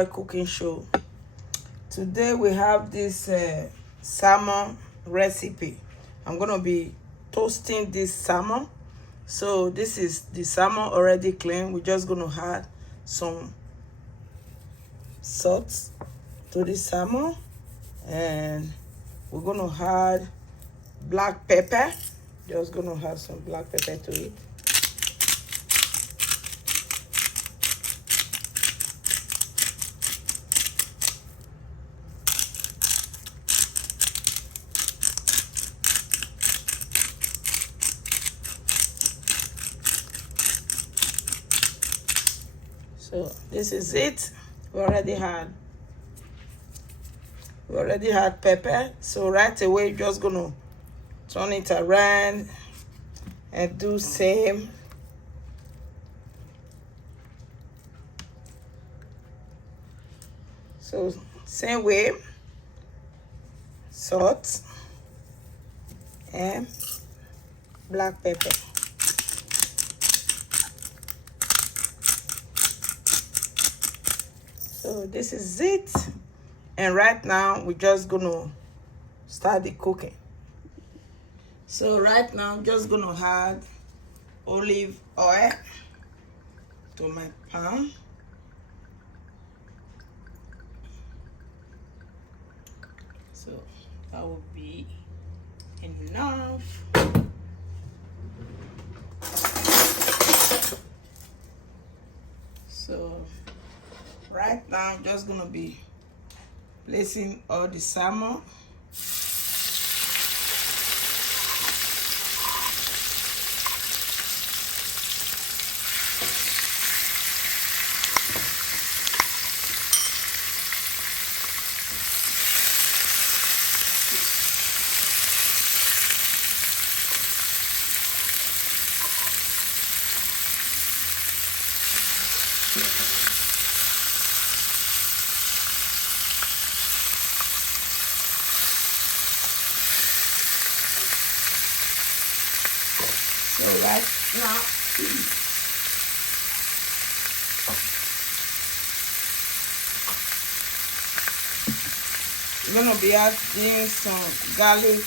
Joy Cooking Show. Today we have this salmon recipe. I'm gonna be toasting this salmon. So this is the salmon already clean. We're just gonna add some salt to the salmon, and we're gonna add black pepper. Just gonna add some black pepper to it. So this is it. We already had pepper. So right away, you're just gonna turn it around and do same. So same way, salt and black pepper. So this is it, and right now we're just gonna start the cooking. So right now I'm just gonna add olive oil to my pan. So that will be enough. So right now I'm just gonna be placing all the salmon. So right now, we're gonna be adding some garlic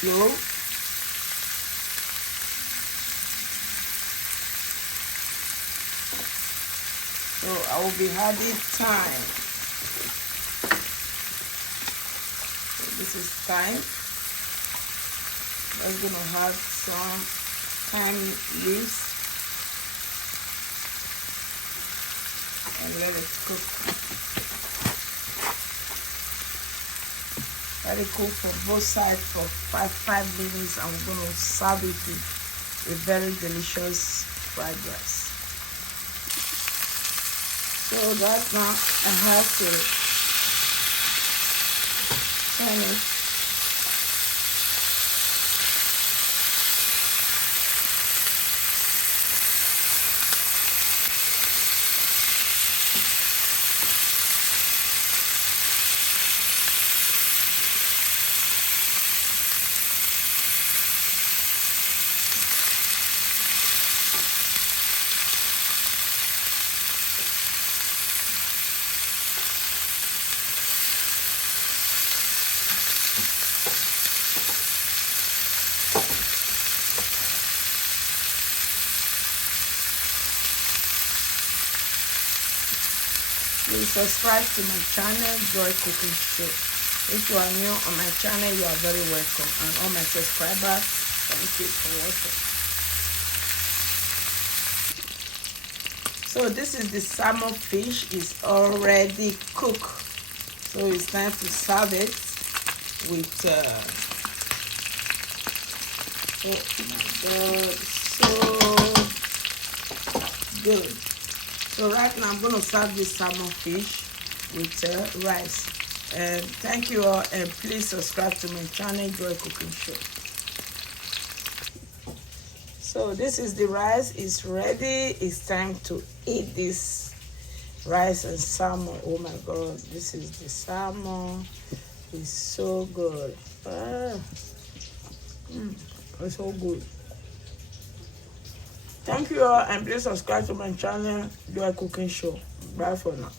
clove. So I will be adding thyme. So this is thyme. I'm gonna have some thyme leaves and let it cook. Let it cook for both sides for five minutes, and we're gonna serve it with a very delicious fried rice. So right now I have to turn it. Please subscribe to my channel, Joy Cooking Show. If you are new on my channel, you are very welcome. And all my subscribers, thank you for watching. So this is the salmon fish. It's already cooked. So it's time to serve it with, oh my God, so good. So right now I'm going to serve this salmon fish with rice. And thank you all, and please subscribe to my channel, Joy Cooking Show. So this is the rice. It's ready. It's time to eat this rice and salmon. Oh my God, this is the salmon. It's so good. It's so good. Thank you all, and please subscribe to my channel, Joy Cooking Show. Bye for now.